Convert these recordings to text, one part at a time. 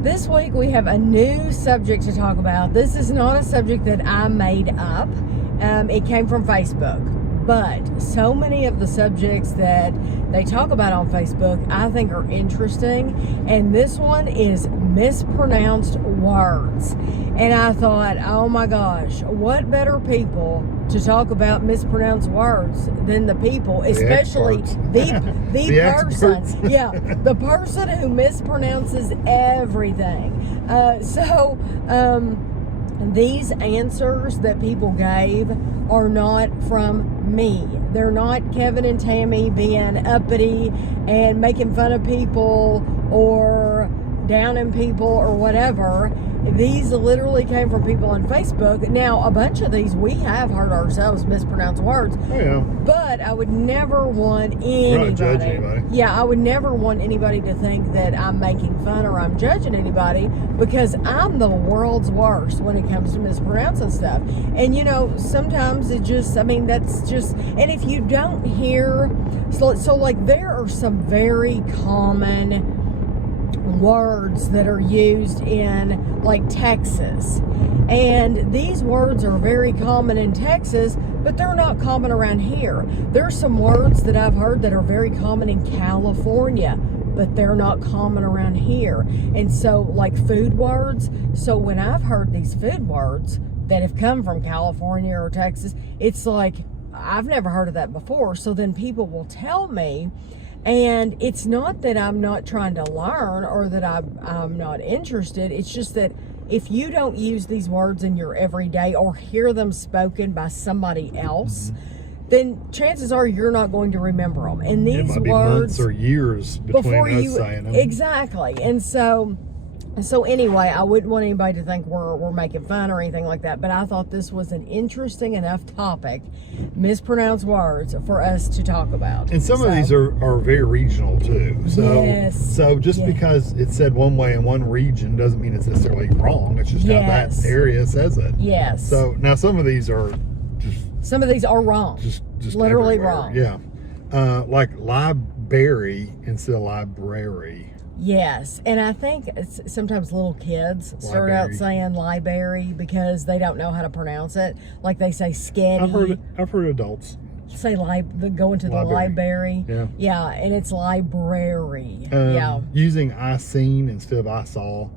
This week we have a new subject to talk about. This is not a subject that I made up. It came from Facebook. But so many of the subjects that they talk about on Facebook I think are interesting. And this one is mispronounced words. And I thought, oh my gosh, what better people to talk about mispronounced words than the people, especially the person. Yeah, the person who mispronounces everything. These answers that people gave are not from me. They're not Kevin and Tammy being uppity and making fun of people or downing people or whatever. These literally came from people on Facebook. Now, a bunch of these we have heard ourselves mispronounce words. Oh, yeah. But I would never want anybody. We're not judging anybody. Yeah, I would never want anybody to think that I'm making fun or I'm judging anybody, because I'm the world's worst when it comes to mispronouncing stuff. And you know, sometimes it just, that's just, and if you don't hear, so like there are some very common words that are used in like Texas, and these words are very common in Texas, but they're not common around here. There's some words that I've heard that are very common in California, but they're not common around here. And so like food words, so when I've heard these food words that have come from California or Texas, it's like I've never heard of that before. So then people will tell me. And it's not that I'm not trying to learn or that I'm not interested. It's just that if you don't use these words in your everyday or hear them spoken by somebody else, then chances are you're not going to remember them. And these it might be words months or years between us saying them. Exactly. And so anyway, I wouldn't want anybody to think we're making fun or anything like that, but I thought this was an interesting enough topic, mispronounced words, for us to talk about. And some of these are very regional too. So, yes. So just because it's said one way in one region doesn't mean it's necessarily wrong. It's just how that area says it. Yes. So now some of these are wrong. Just literally everywhere. wrong. Yeah. Like library instead of library. Yes, and I think sometimes little kids start out saying library because they don't know how to pronounce it. Like they say sketty. I've heard adults say going to the library. Yeah. Yeah, and it's library. Using I seen instead of I saw.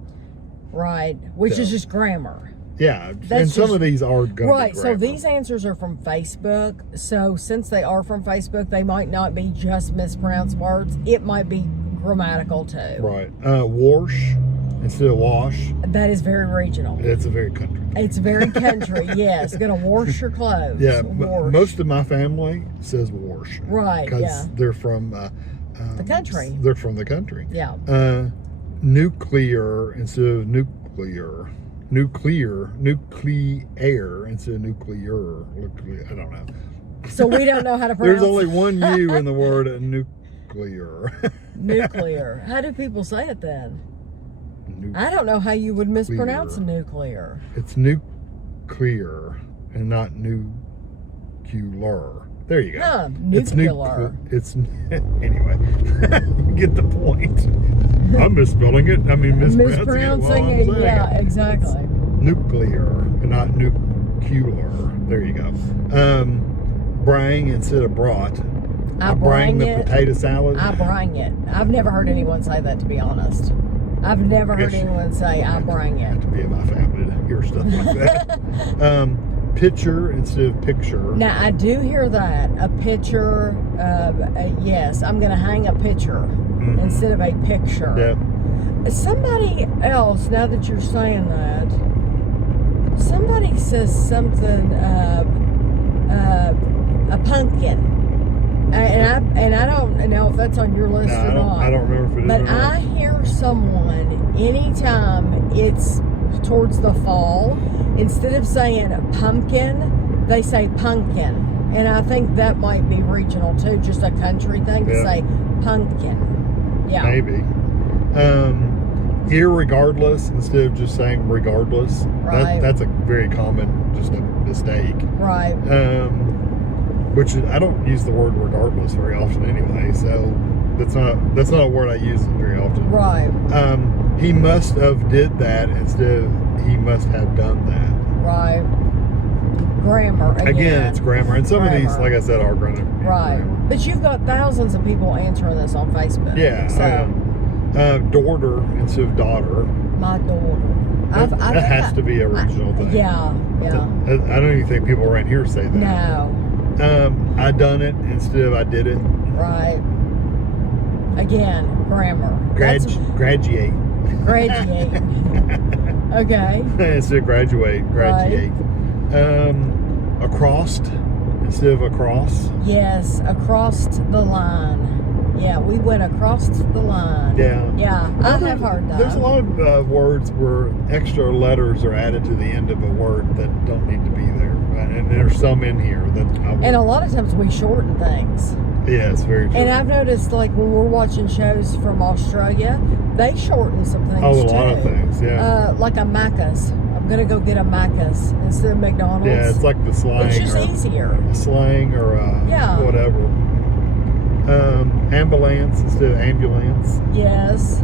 Right, which is just grammar. Yeah, and some of these are going to be grammar. So these answers are from Facebook. So since they are from Facebook, they might not be just mispronounced words. It might be grammatical too. Right. Wash instead of wash. That is very regional. It's very country. It's very country, yes. Gonna wash your clothes. Yeah, most of my family says wash. Right, because they're from the country. They're from the country. Yeah. Nuclear instead of nuclear. Nuclear instead of nuclear. I don't know. So we don't know how to pronounce. There's only one U in the word nuclear. Nuclear. How do people say it then? I don't know how you would mispronounce nuclear. It's nuclear and not nuclear. There you go. Huh, nuclear. It's anyway. You get the point. I'm misspelling it. I mean mispronouncing it. Yeah, exactly. It's nuclear and not nuclear. There you go. Brang instead of brought. I brang the potato salad. I brang it. I've never heard anyone say that, to be honest. I've never heard anyone say I brang it. Have to be in my family to hear stuff like that. Picture instead of picture. Now I do hear that. A picture. Yes, I'm going to hang a picture instead of a picture. Yeah. Somebody else. Now that you're saying that, somebody says something. A pumpkin. And I don't know if that's on your list or not. I don't remember if it is or not. But I hear someone, anytime it's towards the fall, instead of saying say they say pumpkin. And I think that might be regional too, just a country thing to say pumpkin. Yeah. Maybe. Irregardless instead of just saying regardless. Right. That's a very common, just a mistake. Right. Which I don't use the word regardless very often anyway, so that's not a word I use very often. Right. He must have did that instead of he must have done that. Right. Grammar. Again, it's grammar. And some of these, like I said, are grammar. Right. But you've got thousands of people answering this on Facebook. Yeah. So, daughter instead of daughter. my daughter. That has to be a regional thing. Yeah. I don't even think people around here say that. No. I done it instead of I did it. Right. Again, grammar. Graduate. Graduate. Okay. Instead of graduate. Right. Across instead of across. Yes, across the line. Yeah, we went across the line. Yeah. Yeah, I have heard that. There's a lot of words where extra letters are added to the end of a word that don't need to be there. And there's some in here that and a lot of times we shorten things. Yeah, it's very true. And I've noticed, like, when we're watching shows from Australia, they shorten some things, a lot of things, yeah. Like a Macca's. I'm going to go get a Macca's instead of McDonald's. Yeah, it's like the slang. It's just easier. Slang or whatever. Ambulance instead of ambulance. Yes.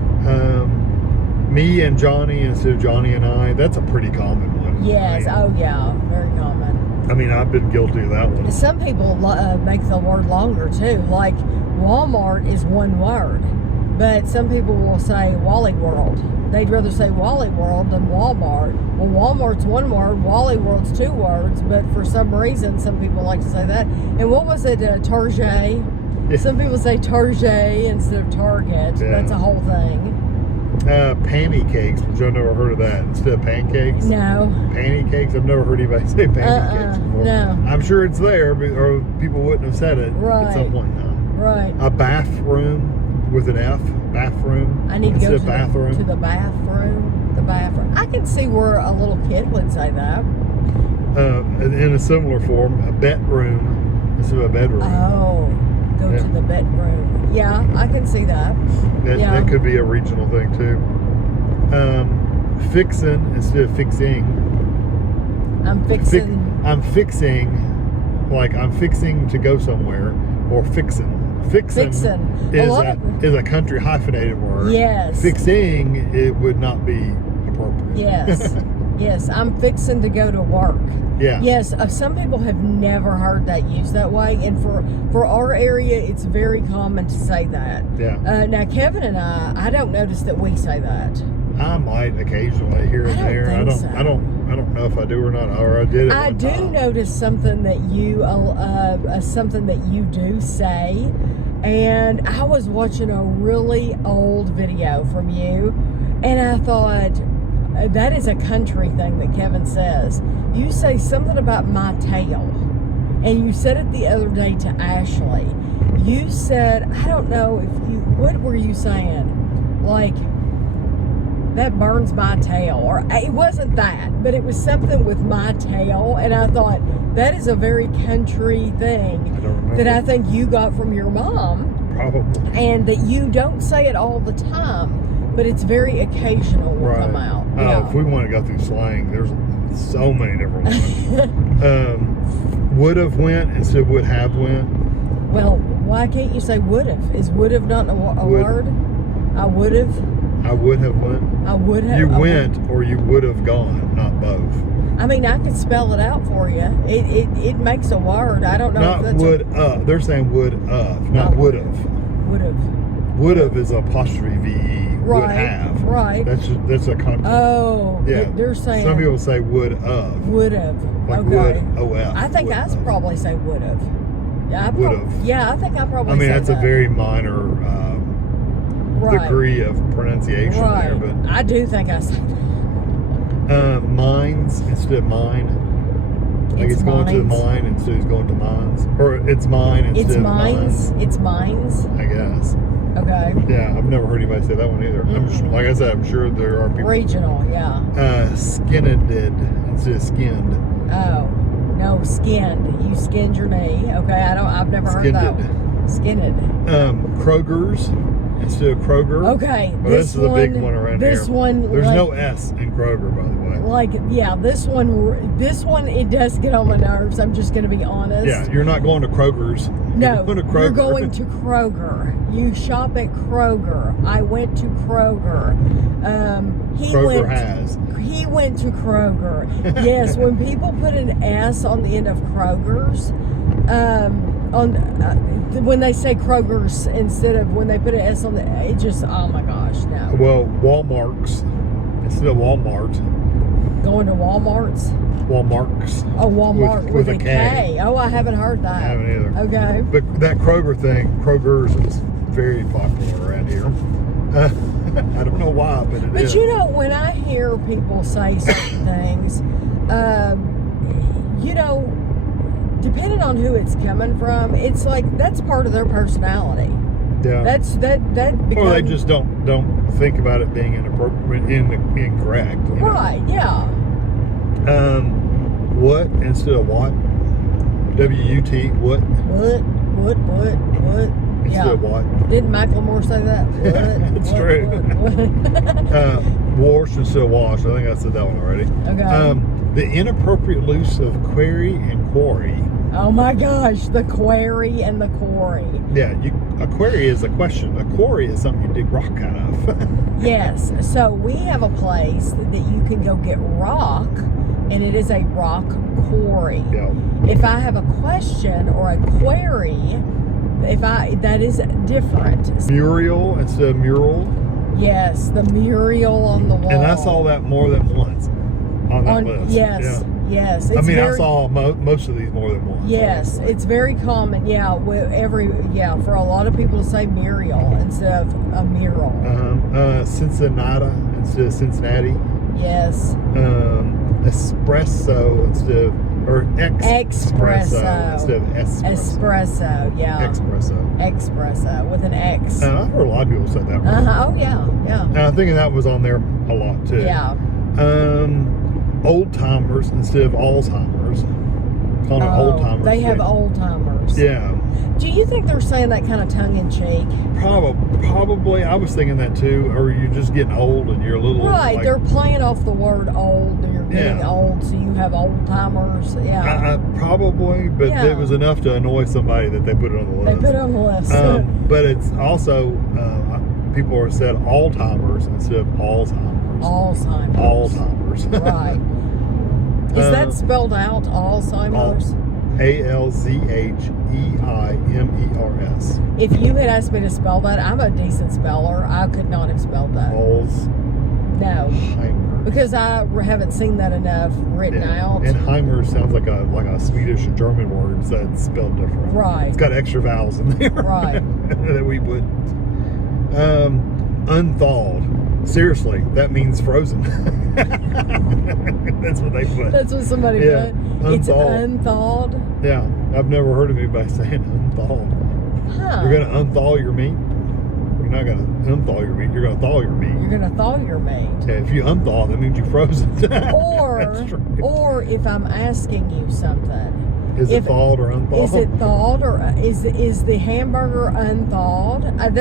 Me and Johnny instead of Johnny and I. That's a pretty common one. Yes. Oh, yeah. Very common. I mean, I've been guilty of that one. Some people make the word longer, too. Like, Walmart is one word. But some people will say Wally World. They'd rather say Wally World than Walmart. Well, Walmart's one word, Wally World's two words. But for some reason, some people like to say that. And what was it? Target. Yeah. Some people say Target instead of Target. Yeah. That's a whole thing. Panty cakes, which I've never heard of that. Instead of pancakes? No. Panty cakes? I've never heard anybody say panty cakes before. No. I'm sure it's there, or people wouldn't have said it at some point now. Right. A bathroom with an F. Bathroom. I need to go to bathroom. The bathroom. The bathroom. I can see where a little kid would say that. In a similar form, a bedroom instead of a bedroom. Oh. Go to the bedroom. Yeah, I can see that. That could be a regional thing too. Fixing instead of fixing. I'm fixing. I'm fixing, like I'm fixing to go somewhere, or fixing. Fixing is a country hyphenated word. Yes. Fixing, it would not be appropriate. Yes. Yes, I'm fixing to go to work. Yeah. Yes, some people have never heard that used that way, and for our area, it's very common to say that. Yeah. Now, Kevin and I don't notice that we say that. I might occasionally here and there. I don't know if I do or not, or I did it. I do notice something that you do say, and I was watching a really old video from you, and I thought, that is a country thing that Kevin says. You say something about my tail. And you said it the other day to Ashley. You said, I don't know what were you saying? Like, that burns my tail. Or it wasn't that, but it was something with my tail. And I thought, that is a very country thing that I think you got from your mom. Probably. And that you don't say it all the time. But it's very occasional will come out. If we want to go through slang, there's so many different ones. Would have went instead of would have went. Well, why can't you say would have? Is would have not a word? I would have. I would have went. I would have. You went or you would have gone, not both. I mean, I could spell it out for you. It makes a word. I don't know not if that's would they're saying would of, not would have. Would have. Would have is apostrophe VE. Right, would have. Right. That's a concept. Oh. Yeah. They're saying. Some people say would of. Would have. Like okay. would of. I think I probably say would have. Yeah. Would have. Yeah, I think I probably. I mean, say that's that. a very minor degree of pronunciation there, but I do think I said that. Mines instead of mine. Like it's going to the mine instead of going to mines. Or it's mine instead of mines. It's mines. I guess. Okay. Yeah, I've never heard anybody say that one either. Like I said, I'm sure there are people. Regional, yeah. Skinned instead of skinned. Oh, no, skinned. You skinned your knee. Okay, I've never heard that one. Skinned. Kroger's instead of Kroger. Okay, Well, this is a big one around here. This one, there's no S in Kroger, by the way. Like, yeah, this one, it does get on my nerves. I'm just going to be honest. Yeah, you're not going to Kroger's. No, you're going to Kroger. You're going to Kroger. You shop at Kroger. I went to Kroger. He went to Kroger. Yes, when people put an S on the end of Kroger's, when they say Kroger's instead of when they put an S on the, it just, oh my gosh, no. Well, Walmart's instead of Walmart. Going to Walmart's? Walmart's. Oh, Walmart with a K. Oh, I haven't heard that. I haven't either. Okay. But that Kroger thing, Kroger's is very popular around here. I don't know why, but it is. But you know, when I hear people say certain things, you know, depending on who it's coming from, it's like that's part of their personality. Yeah. That becomes, or they just don't think about it being incorrect. Right, yeah. What instead of what? W-U-T, what? What? Instead of what? Didn't Macklemore say that? What? That's true. What? Wash instead of wash. I think I said that one already. Okay. The inappropriate use of query and quarry. Oh my gosh, the query and the quarry. Yeah, a query is a question. A quarry is something you dig rock out of. Yes, so we have a place that you can go get rock, and it is a rock quarry. Yeah. If I have a question or a query, that is different. Muriel instead of mural. Yes, the mural on the wall. And I saw that more than once on that list. Yes, yeah. Yes. I mean, I saw most of these more than once. Yes, honestly. it's very common. Yeah, for a lot of people to say Muriel instead of a mural. Cincinnati instead of Cincinnati. Yes. Espresso instead of espresso instead of espresso. Espresso, yeah. Espresso with an X. I've heard a lot of people say that. Right. Oh yeah. And I think that was on there a lot too. Yeah. Old timers instead of Alzheimer's. Calling it old timers. They have old timers. Yeah. Do you think they're saying that kind of tongue in cheek? Probably. I was thinking that too. Or you're just getting old and you're a little. Right. They're playing off the word old. You're getting old, so you have old timers. Yeah. Probably, but it was enough to annoy somebody that they put it on the list. They put it on the list. But it's also people are said all timers instead of Alzheimer's. Alzheimer's. Right. Is that spelled out, Alzheimer's? Alzheimer's. If you had asked me to spell that, I'm a decent speller. I could not have spelled that. No. Because I haven't seen that enough written out. And Heimer sounds like a Swedish or German word that's spelled different. Right. It's got extra vowels in there. Right. that we wouldn't. Unthawed. Seriously, that means frozen. That's what they put. That's what somebody put. Unthawed. It's unthawed. Yeah, I've never heard of anybody saying unthawed. Huh. You're going to unthaw your meat? You're not going to unthaw your meat. You're going to thaw your meat. You're going to thaw your meat. Yeah, if you unthaw, that means you froze it. or if I'm asking you something. Is it thawed or unthawed? Is it thawed or is the hamburger unthawed? I'm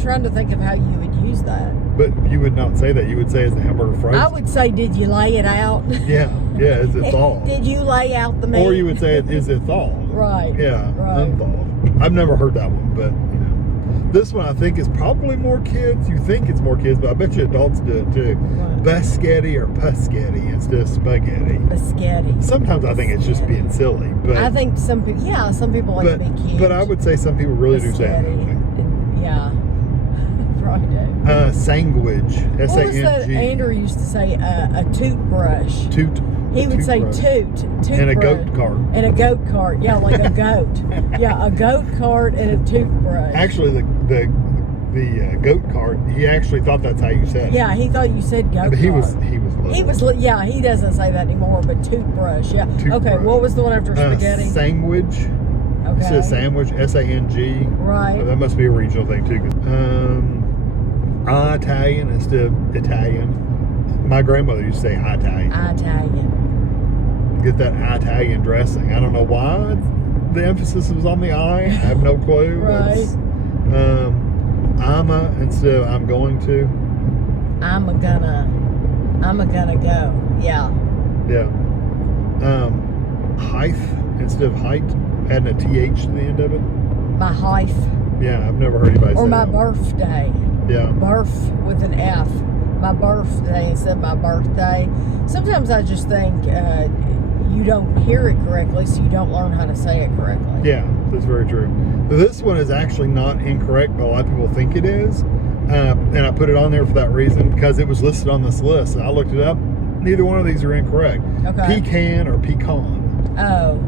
trying to think of how you would use that. But you would not say that. You would say, is the hamburger frozen? I would say, did you lay it out? Yeah, is it thawed? Did you lay out the meat? Or you would say, is it thawed? Right. Yeah, right. Unthawed. I've never heard that one, but this one I think is probably more kids. You think it's more kids, but I bet you adults do it too. Right. Biscotti or Puschetti instead of spaghetti. Biscotti. Sometimes I think it's just being silly, but I think some people like to be cute. But I would say some people really do say it. Yeah. Probably do. Sandwich. S-A-N-G. What was that Andrew used to say? A toothbrush. He would say toothbrush. And a goat cart. And a goat cart. Yeah, like a goat. Yeah, a goat cart and a toothbrush. Actually, the goat cart, he actually thought that's how you said it. Yeah, he thought you said goat but cart. He was yeah, he doesn't say that anymore, but toothbrush. Yeah. Toothbrush. Okay, what was the one after spaghetti? Sandwich. Okay. It says sandwich, S-A-N-G. Right. That must be a regional thing too. Italian instead of Italian. My grandmother used to say Italian. Italian. Get that Italian dressing. I don't know why the emphasis was on the I. I have no clue. Right. I'm a instead of I'm going to. I'm a gonna go. Yeah. Yeah. Height instead of height, adding a TH to the end of it. My height. Yeah, I've never heard anybody say Or my that. birthday. Yeah. Birth with an F. My birthday instead of my birthday. Sometimes I just think you don't hear it correctly, so you don't learn how to say it correctly. Yeah, that's very true. This one is actually not incorrect, but a lot of people think it is. And I put it on there for that reason because it was listed on this list. I looked it up. Neither one of these are incorrect. Okay. Pecan or pecan. Oh.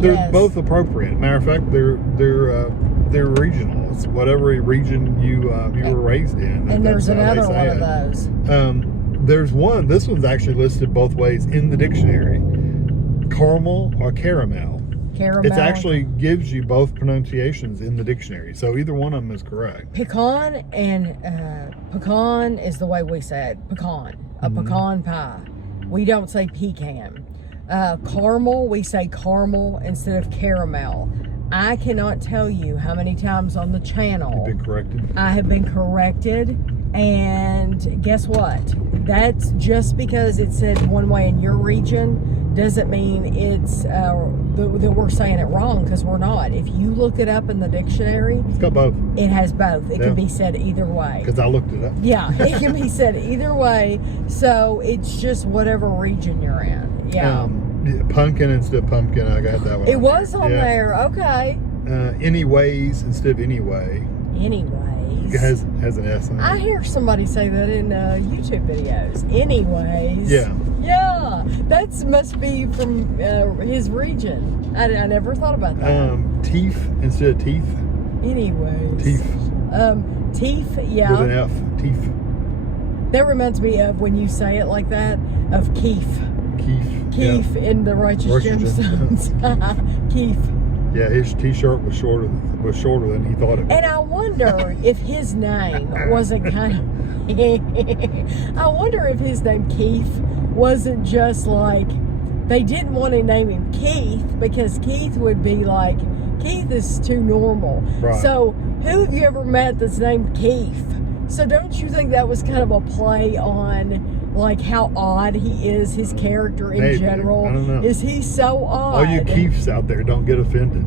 They're yes. both appropriate. Matter of fact, they're regional. It's whatever region you were raised in. And there's that's how they another say one of it. those. There's one. This one's actually listed both ways in the dictionary. Caramel or caramel. Caramel. It actually gives you both pronunciations in the dictionary, so either one of them is correct. Pecan and pecan is the way we say it. Pecan. A pecan pie. We don't say pecan. Caramel, we say caramel instead of caramel. I cannot tell you how many times on the channel You've been corrected. I have been corrected, and guess what? That's just because it said one way in your region doesn't mean it's that we're saying it wrong, because we're not. If you look it up in the dictionary, It's got both. it has both. It Yeah. can be said either way. Because I looked it up. Yeah, it can be said either way. So it's just whatever region you're in. Yeah. Pumpkin instead of pumpkin. I got that one. It was on Yeah. there. Okay. Anyways instead of anyway. Anyways. It has an S in it. I hear somebody say that in YouTube videos. Anyways. Yeah. Yeah. That must be from his region. I never thought about that. Teeth instead of teeth. Anyways. Teeth. Teeth, yeah. With an F. Teeth. That reminds me of when you say it like that, of Keith. Keith. In the Righteous Gemstones. Keith. Yeah, his T-shirt was shorter than he thought it was. And I wonder if his name wasn't kind of... I wonder if his name Keith wasn't just like... They didn't want to name him Keith because Keith would be like... Keith is too normal. Right. So, who have you ever met that's named Keith? So don't you think that was kind of a play on... like how odd he is, his character in Maybe. general? I don't know. Is he so odd? All you Keiths out there, don't get offended.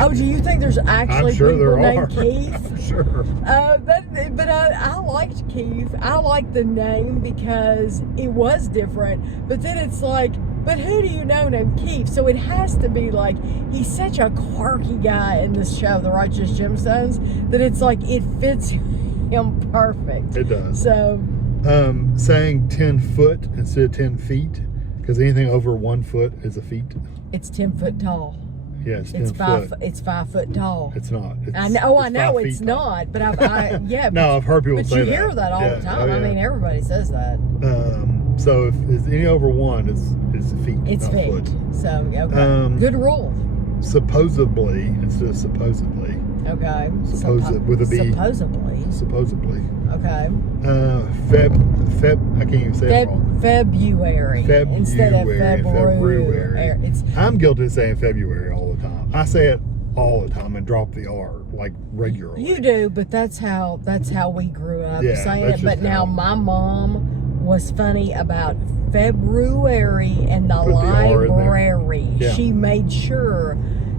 Oh, do you think there's actually I'm sure people there named are. Keith? I'm sure. But I liked Keith. I liked the name because it was different. But then it's like, but who do you know named Keith? So it has to be like, he's such a quirky guy in this show, The Righteous Gemstones, that it's like, it fits him perfect. It does. So... saying 10 foot instead of 10 feet, because anything over 1 foot is a feet. It's 10 foot tall. Yeah, it's 10 It's foot. it's 5 foot tall. It's not. I know. I it's know 5 it's feet tall. not. But yeah. No, I've heard people but say you that. hear that all the time. Oh, yeah. I mean, everybody says that. So if it's any over 1, it's feet. It's not feet. Foot. So okay. Good rule. Supposedly instead of supposedly. Okay. With a B. Supposedly. Supposedly. Okay. I can't even say it wrong. February. Instead of February. I'm guilty of saying February all the time. I say it all the time and drop the R like regularly. You do, but that's how we grew up saying that's it. But just now how- my mom was funny about February and the Put the R in there. library. Yeah. She made sure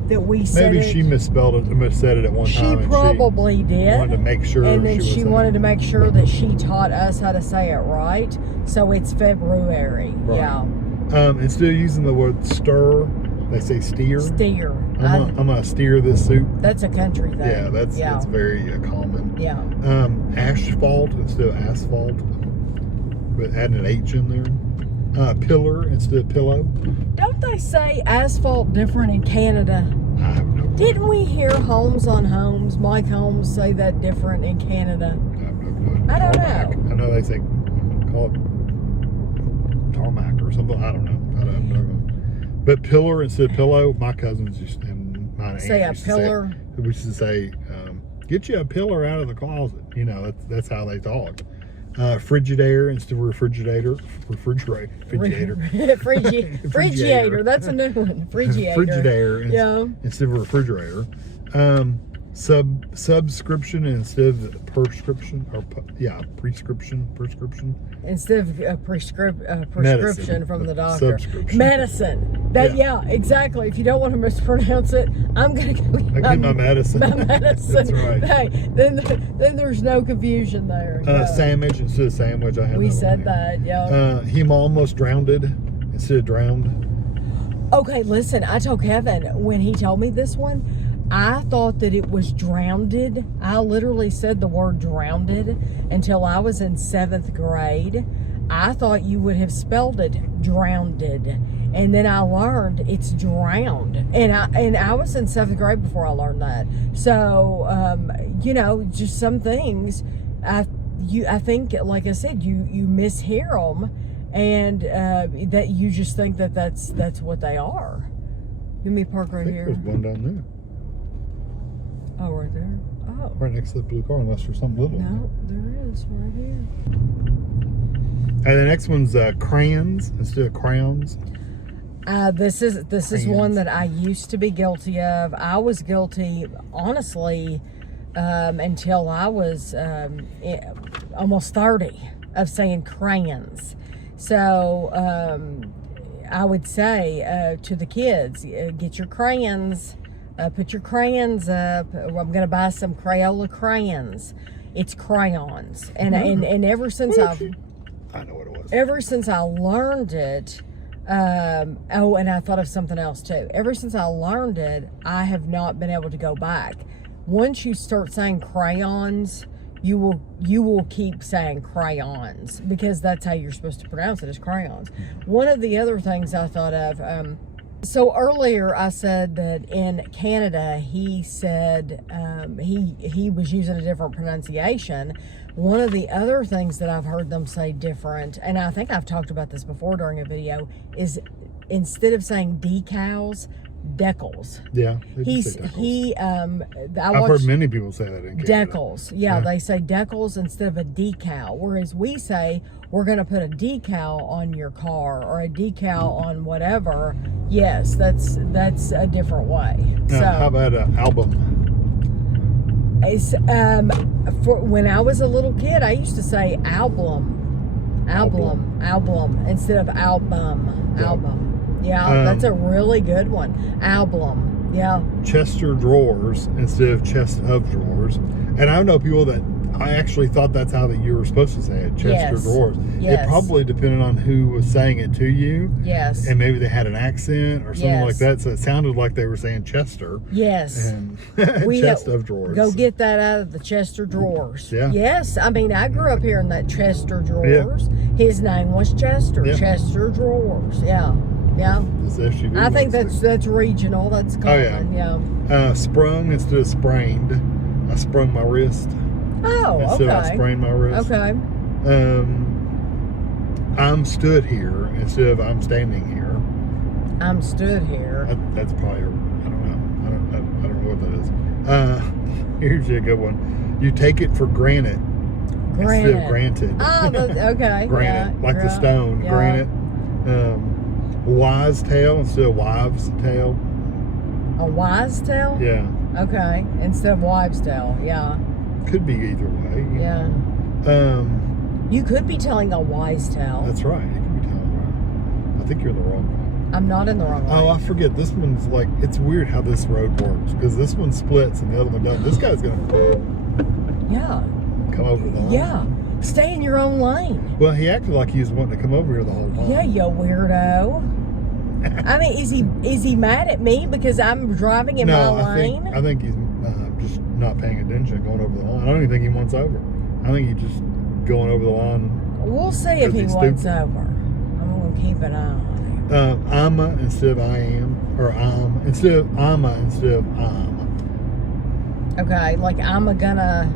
that we said Maybe it. she misspelled it, missaid it at one time. She and probably did. wanted to make sure. And then was she saying- wanted to make sure that she taught us how to say it right. So it's February. Right. Yeah. Instead of using the word stir, they say steer. Steer. I'm gonna steer this soup. That's a country thing. Yeah, that's very common. Yeah. Asphalt instead of asphalt, but adding an H in there. Pillar instead of pillow. Don't they say asphalt different in Canada? I have no clue. Didn't we hear Holmes on Holmes, Mike Holmes, say that different in Canada? I have no clue. I don't Tarmac. know. I know they say call it tarmac or something. I don't know. I don't know. But pillar instead of pillow, my cousins used and my aunt Say a used to pillar. we used to say, "Get you a pillar out of the closet." You know, that's how they talk. Frigidaire instead of refrigerator. Frigidator. Frigidator. That's a new one. Frigidator. Frigidaire Yeah. instead of refrigerator. Subscription instead of prescription, or prescription. Instead of a prescription from the doctor. Subscription. Medicine. Yeah, exactly. If you don't want to mispronounce it, I'm going to go get my medicine. My medicine. That's right. Hey, then there's no confusion there. Sandwich instead of sandwich. We said that, yeah. Him almost drowned instead of drowned. Okay, listen, I told Kevin when he told me this one, I thought that it was drowned. I literally said the word drowned until I was in 7th grade. I thought you would have spelled it drowned. And then I learned it's drowned. And I was in 7th grade before I learned that. So, just some things, I think, like I said, you mishear them, and that you just think that's what they are. Give me park right here. There's one down there. Oh, right there. Oh. Right next to the blue car, unless there's something little. No, there is right here. And the next one's crayons instead of crayons. This is one that I used to be guilty of. I was guilty, honestly, until I was almost 30, of saying crayons. So I would say to the kids, get your crayons. Put your crayons up. I'm going to buy some Crayola crayons. It's crayons. And ever since I know what it was. Ever since I learned it, and I thought of something else too. Ever since I learned it, I have not been able to go back. Once you start saying crayons, you will keep saying crayons, because that's how you're supposed to pronounce it, is crayons. One of the other things I thought of, so earlier I said that in Canada, he said he was using a different pronunciation. One of the other things that I've heard them say different, and I think I've talked about this before during a video, is instead of saying decals, decals. Yeah. I've heard many people say that in Canada. Decals. Yeah, they say decals instead of a decal. Whereas we say, we're going to put a decal on your car or a decal on whatever. Yes, that's a different way. So how about an album? It's, for when I was a little kid, I used to say album instead of album. Yeah, that's a really good one. Album. Yeah. Chester drawers instead of chest of drawers. And I know people that I actually thought that's how that you were supposed to say it, Chester drawers. Yes. It probably depended on who was saying it to you. Yes. And maybe they had an accent or something like that, so it sounded like they were saying Chester. Yes. And chest of drawers. Go get that out of the Chester drawers. Yeah. Yes. I mean, I grew up hearing that Chester drawers. Yeah. His name was Chester. Yeah. Chester drawers. Yeah. Yeah. I think that's regional. That's common. Yeah. Sprung instead of sprained. I sprung my wrist. Oh, instead of I sprained my wrist. Okay. I'm stood here instead of I'm standing here. I'm stood here. That's probably I don't know what that is. Here's a good one. You take it for granted instead of granted. Oh, okay. Granite, like the stone. Yeah. Granite. Wise tail instead of wives' tail. A wise tail? Yeah. Okay. Instead of wives' tail. Yeah. Could be either way. Yeah. You could be telling a wise tale. That's right. You could be telling right. I think you're in the wrong one. I'm not in the wrong one. Oh, I forget. This one's like, it's weird how this road works, because this one splits and the other one doesn't. This guy's going to come over the line. Yeah. Stay in your own lane. Well, he acted like he was wanting to come over here the whole time. Yeah, you weirdo. I mean, is he mad at me because I'm driving in my lane? I think he's just not paying attention, going over the line. I don't even think he wants over. I think he's just going over the line. We'll see if he wants over. I'm going to keep an eye on him. I'ma instead of I am, or instead of I'ma instead of I'm. Okay, like I'm gonna.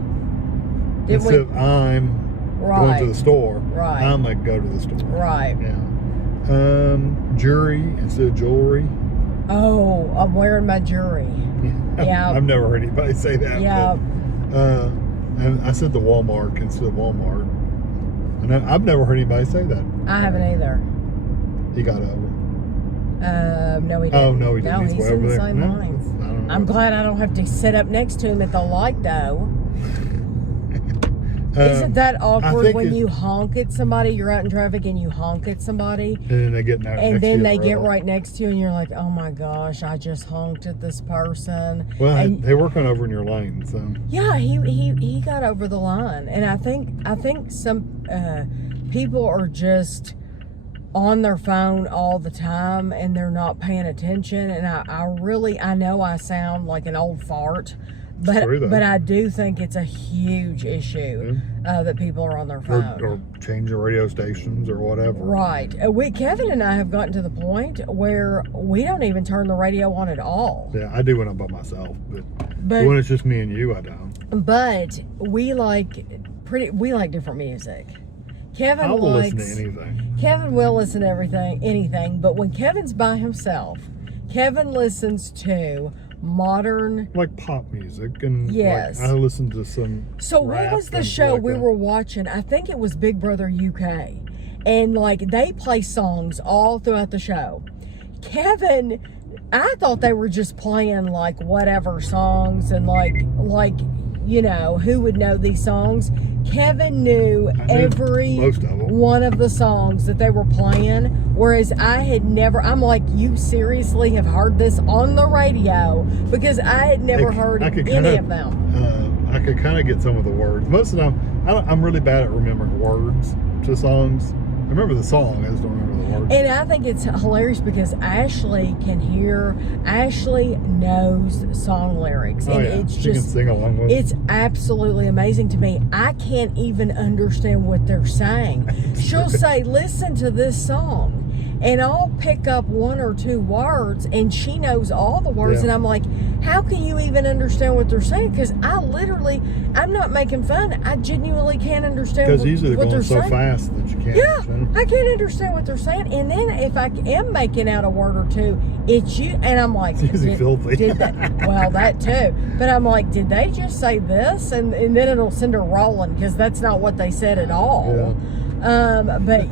Instead of I'm going to the store. Right. I'ma go to the store. Right. Yeah. Jury instead of jewelry. Oh, I'm wearing my jewelry. Yeah. I've never heard anybody say that. Yeah. But, I said the Walmart instead of Walmart. And I've never heard anybody say that. I haven't either. He got over. No, he didn't. Oh, no, he didn't. No, he's way in over the there. same line. I don't I'm glad I don't have to sit up next to him at the light, though. Isn't that awkward when you honk at somebody? You're out in traffic and you honk at somebody, and then they get get right next to you, and you're like, "Oh my gosh, I just honked at this person." Well, and, they work on over in your lane, so yeah, he got over the line, and I think some people are just on their phone all the time and they're not paying attention. And I know I sound like an old fart. But I do think it's a huge issue that people are on their phone. Or changing radio stations or whatever. Right. Kevin and I have gotten to the point where we don't even turn the radio on at all. Yeah, I do when I'm by myself. But when it's just me and you, I don't. But we like different music. Kevin will listen to anything. Kevin will listen to anything. But when Kevin's by himself, Kevin listens to modern, like pop music, and yes, I listen to some. So what was the show we were watching? I think it was Big Brother UK, and they play songs all throughout the show. Kevin, I thought they were just playing whatever songs and who would know these songs. Kevin knew every one of the songs that they were playing, whereas I had never. I'm like, you seriously have heard this on the radio? Because I had never heard any of them. I could kind of get some of the words. Most of the time, I'm really bad at remembering words to songs. I remember the song, I just don't remember the words. And I think it's hilarious because Ashley knows song lyrics. And it's she can sing along with it. It's absolutely amazing to me. I can't even understand what they're saying. She'll say, listen to this song. And I'll pick up one or two words, and she knows all the words. And I'm like, how can you even understand what they're saying? Because I'm not making fun. I genuinely can't understand what they're saying. Because usually they're going so fast that you can't understand. I can't understand what they're saying. And then if I am making out a word or two, it's you. And I'm like, it's usually filthy. Well, that too. But I'm like, did they just say this? And then it'll send her rolling because that's not what they said at all. But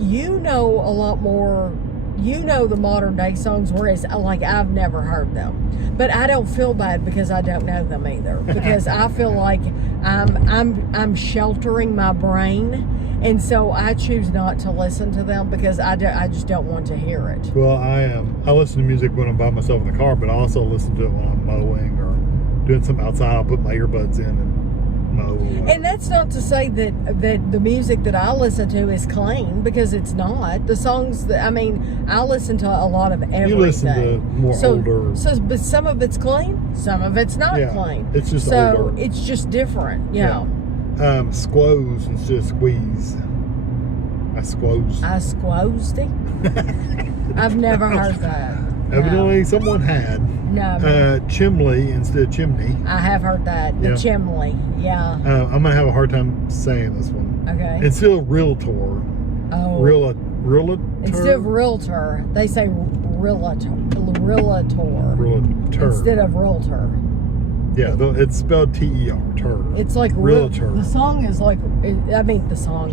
you know a lot more. You know the modern day songs, whereas I've never heard them. But I don't feel bad because I don't know them either. Because I feel like I'm sheltering my brain, and so I choose not to listen to them because I just don't want to hear it. Well, I listen to music when I'm by myself in the car, but I also listen to it when I'm mowing or doing something outside. I'll put my earbuds in and mow. And that's not to say that the music that I listen to is clean, because it's not. The songs that I listen to a lot of everything. You listen to more older. But some of it's clean, some of it's not clean. It's just older. It's just different. Yeah. Squoze instead of squeeze. I squozed. I squozed it. I've never heard that. Evidently, someone had. No. Chimney instead of chimney. I have heard that. The chimney. Yeah. I'm gonna have a hard time saying this one. Okay. Instead of realtor. Oh. Realtor. Instead of realtor, they say realtor. Realtor. Instead of realtor. Yeah, it's spelled T-E-R. It's like realtor. The song is like. The song.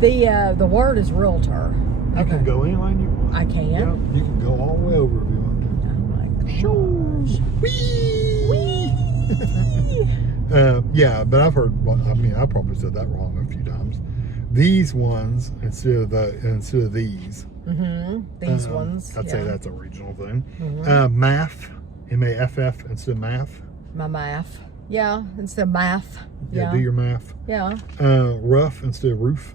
The word is realtor. You can go any line you want. I can. Yeah, you can go all the way over if you want to. Oh my gosh. Whee! But I've heard. I probably said that wrong a few times. These ones instead of these. Mm-hmm. These ones. I'd say that's a regional thing. Mm-hmm. Math, M-A-F-F instead of math. My math. Yeah, instead of math. Yeah, do your math. Yeah. Rough instead of roof.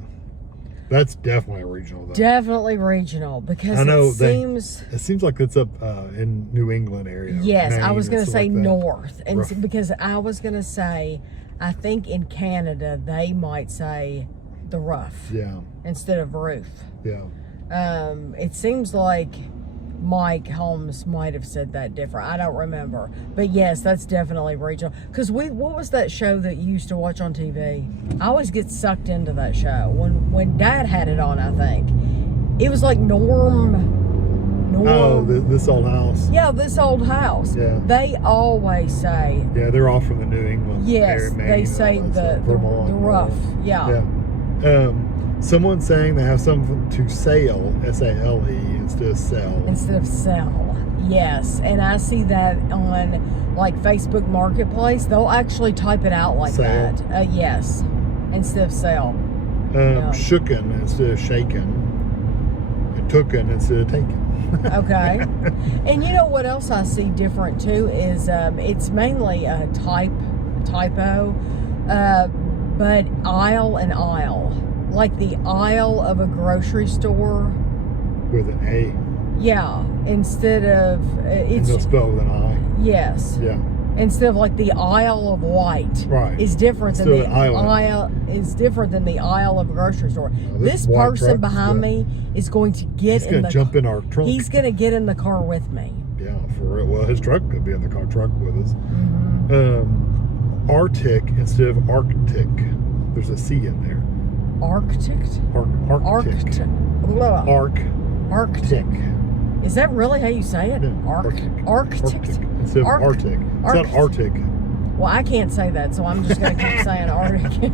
That's definitely a regional, though. Definitely regional, because it seems like it's up in New England area. Yes, Maine, I was going to say north, and rough. Because I was going to say, I think in Canada they might say the rough, instead of roof. Yeah. It seems like Mike Holmes might have said that different. I don't remember, but yes, that's definitely regional. Because what was that show that you used to watch on TV? I always get sucked into that show when Dad had it on. I think it was like Norm. Oh, This Old House. Yeah, This Old House. Yeah. They always say. Yeah, they're all from the New England area. Yes, they say the rough. Yeah. Someone saying they have something to sale, S-A-L-E, instead of sell. Instead of sell. Yes. And I see that on like Facebook Marketplace. They'll actually type it out like Sale. that. Yes. Instead of sell. Shooken instead of shaken. And tooken instead of taken. Okay. And you know what else I see different too is it's mainly a typo, but aisle and aisle. Like the aisle of a grocery store. With an A. Yeah. Instead of And they'll spell with an I. Yes. Yeah. Instead of like the aisle of white. Right. Is different than the island. aisle. Is different than the aisle of a grocery store. This This white person truck behind me is going to get He's going to jump in our trunk. He's going to get in the car with me. Yeah, for real. Well, his truck could be in the truck with us. Mm-hmm. Arctic instead of Arctic. There's a C in there. Arctic? Arctic. Arctic. Is that really how you say it? Yeah, Arctic. Instead of Arctic. It's not Arctic. Well, I can't say that, so I'm just going to keep saying Arctic.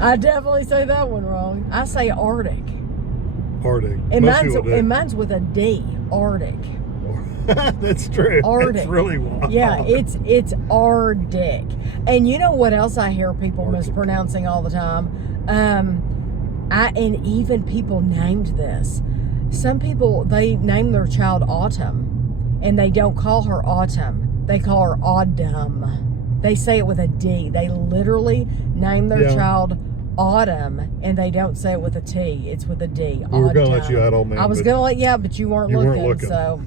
I definitely say that one wrong. I say Arctic. Arctic. And mine's with a D. Arctic. That's true. Arctic. That's really wild. Yeah, it's Arctic. And you know what else I hear people Arctic. mispronouncing all the time? And even people named this. Some people, they name their child Autumn, and they don't call her Autumn. They call her Autumn. They say it with a D. They literally name their child Autumn, and they don't say it with a T. It's with a D. We were going to let you out, old man. I was going to let you out, but you weren't looking. So,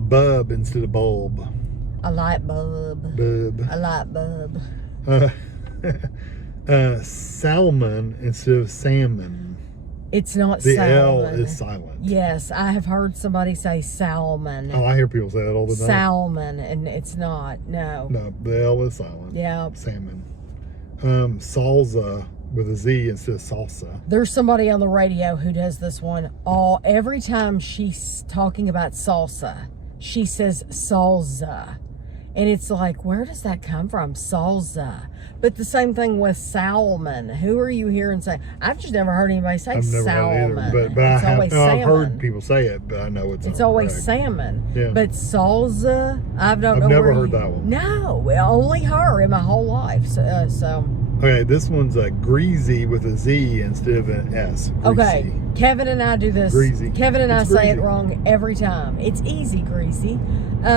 bub instead of bulb. I like bub. Bub. I like bub. Salmon instead of salmon. It's not the salmon. L is silent. Yes, I have heard somebody say salmon. Oh, I hear people say that all the time. Salmon, and it's not. No. No, the L is silent. Yeah. Salmon. Salsa with a Z instead of salsa. There's somebody on the radio who does this one every time she's talking about salsa, she says salsa. And it's like, where does that come from? Salsa. But the same thing with salmon. Who are you hearing say? I've just never heard anybody say I've never salmon. heard either, but it's always salmon. I've heard people say it, but I know it's always correct. salmon. Yeah. But salsa, I've never heard that one. No, only her in my whole life. So. Okay, this one's a greasy with a Z instead of an S. Greasy. Okay, Kevin and I do this. Greasy. Kevin and I say it greasy. wrong every time. It's easy, greasy. We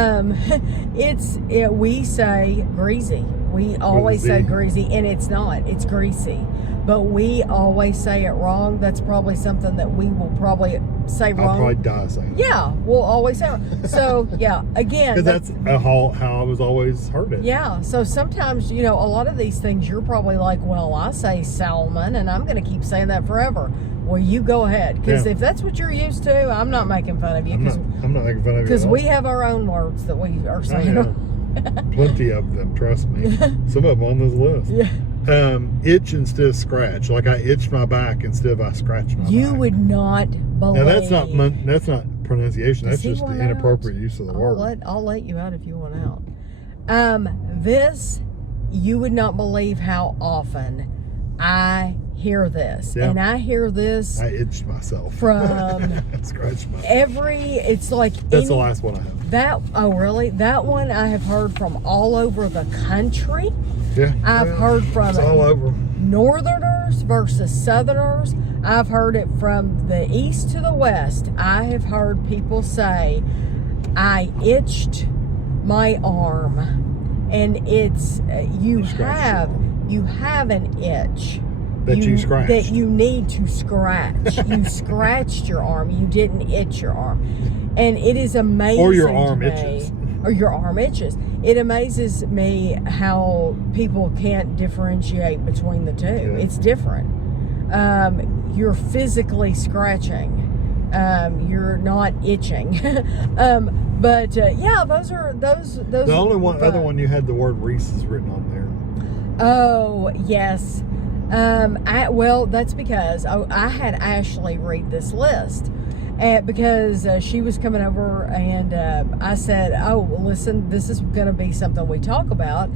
say greasy. We always say greasy, and it's not. It's greasy. But we always say it wrong. That's probably something that we will probably say wrong. I'll probably die saying it. Yeah, we'll always say it. So, yeah, again. Because that's how I was always heard it. Yeah, so sometimes, a lot of these things, you're probably like, well, I say salmon, and I'm going to keep saying that forever. Well, you go ahead, because if that's what you're used to, I'm not making fun of you. I'm not making fun of you. Because we have our own words that we are saying. Oh, yeah. Plenty of them, trust me. Some of them on this list. Yeah. Itch instead of scratch. Like I itched my back instead of I scratched my back. You would not believe. Now that's not pronunciation. That's just the inappropriate use of the word. I'll let you out if you want out. This, you would not believe how often I hear this. Yeah. And I hear this. I itched myself. From scratched myself. it's like. That's the last one I have. Oh really? That one I have heard from all over the country. Yeah. I've heard from it's all over. Northerners versus Southerners. I've heard it from the east to the west. I have heard people say, I itched my arm. And it's, you have an itch. That you scratched. That you need to scratch. You scratched your arm. You didn't itch your arm. And it is amazing. Or your arm itches. Or your arm itches. It amazes me how people can't differentiate between the two. Yeah. It's different. You're physically scratching. You're not itching. But yeah, those. The only other one you had the word Reeses written on there. Oh yes. That's because I had Ashley read this list. Because she was coming over and I said, oh, well, listen, this is going to be something we talk about.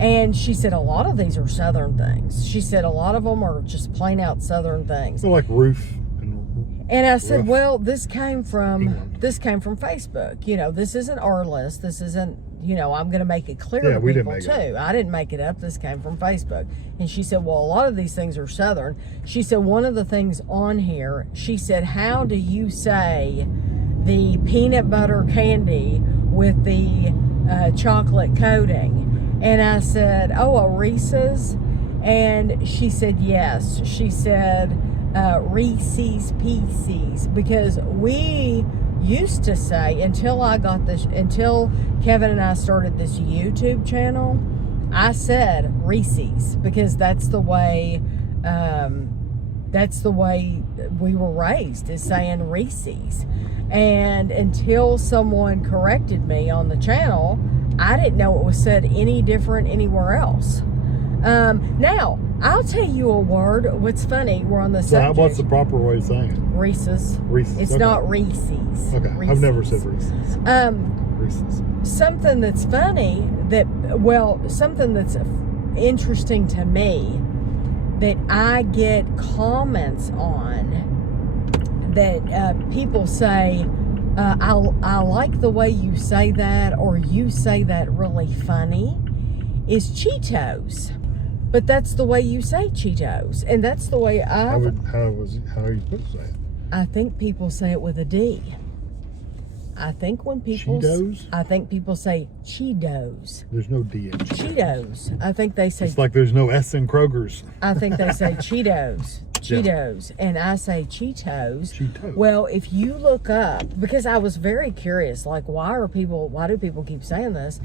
And she said a lot of these are Southern things. She said a lot of them are just plain out Southern things. So like roof. And I said, well, this came from England. Facebook. You know, this isn't our list. This isn't, you know, I'm going to make it clear to we didn't people make too. it up. I didn't make it up. This came from Facebook. And she said, well, a lot of these things are Southern. She said, one of the things on here, she said, how do you say the peanut butter candy with the chocolate coating? And I said, oh, a Reeses? And she said, yes. She said, Reeses Pieces, because we used to say until Kevin and I started this YouTube channel, I said Reeses because that's the way we were raised, is saying Reeses. And until someone corrected me on the channel, I didn't know it was said any different anywhere else. Now, I'll tell you a word. What's funny, we're on the subject. So what's the proper way of saying it? Reeses. Reeses. It's okay. not Reeses. Okay, Reeses. I've never said Reeses. Reeses. Something that's funny something that's interesting to me that I get comments on that people say, I like the way you say that, or you say that really funny, is Cheetos. But that's the way you say Cheetos, and that's the way how are you supposed to say it? I think people say it with a D. I think when people Cheetos? I think people say Cheetos. There's no D in Cheetos. I think they say. It's like there's no S in Kroger's. I think they say Cheetos. Cheetos, Yeah. and I say Cheetos. Cheetos. Well, if you look up, because I was very curious, like why do people keep saying this?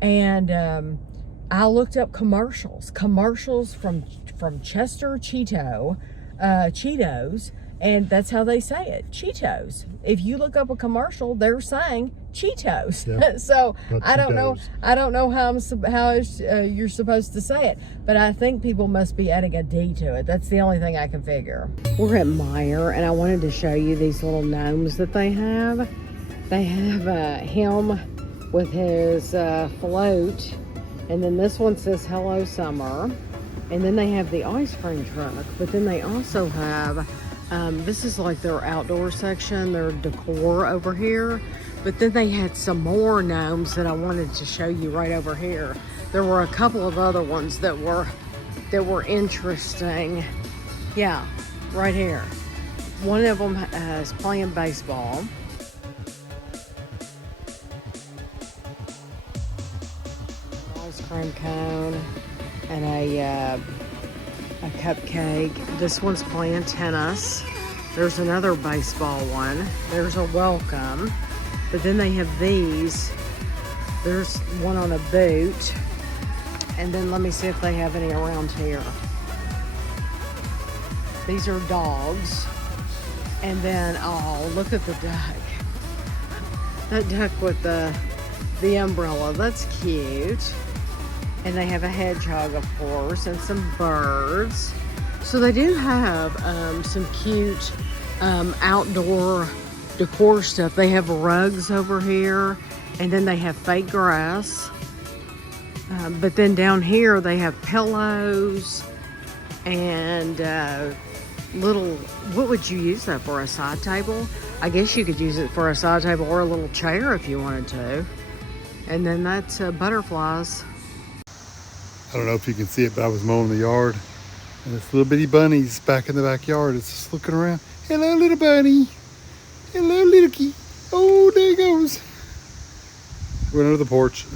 And I looked up commercials from Chester Cheetos, and that's how they say it, Cheetos. If you look up a commercial, they're saying Cheetos. Yeah. So Not I don't know. Cheetos. I don't know how you're supposed to say it, but I think people must be adding a D to it. That's the only thing I can figure. We're at Meyer, and I wanted to show you these little gnomes that they have. They have him with his float. And then this one says, hello, summer. And then they have the ice cream truck. But then they also have, this is like their outdoor section, their decor over here. But then they had some more gnomes that I wanted to show you right over here. There were a couple of other ones that were interesting. Yeah, right here. One of them is playing baseball. Ice cream cone and a cupcake. This one's playing tennis. There's another baseball one. There's a welcome. But then they have these. There's one on a boot. And then let me see if they have any around here. These are dogs. And then, oh, look at the duck. That duck with the umbrella. That's cute. And they have a hedgehog, of course, and some birds. So they do have some cute outdoor decor stuff. They have rugs over here, and then they have fake grass. But then down here they have pillows and little, what would you use that for, a side table? I guess you could use it for a side table or a little chair if you wanted to. And then that's butterflies. I don't know if you can see it, but I was mowing the yard, and this little bitty bunny's back in the backyard. It's just looking around. Hello, little bunny. Hello, little key. Oh, there he goes. Went under the porch.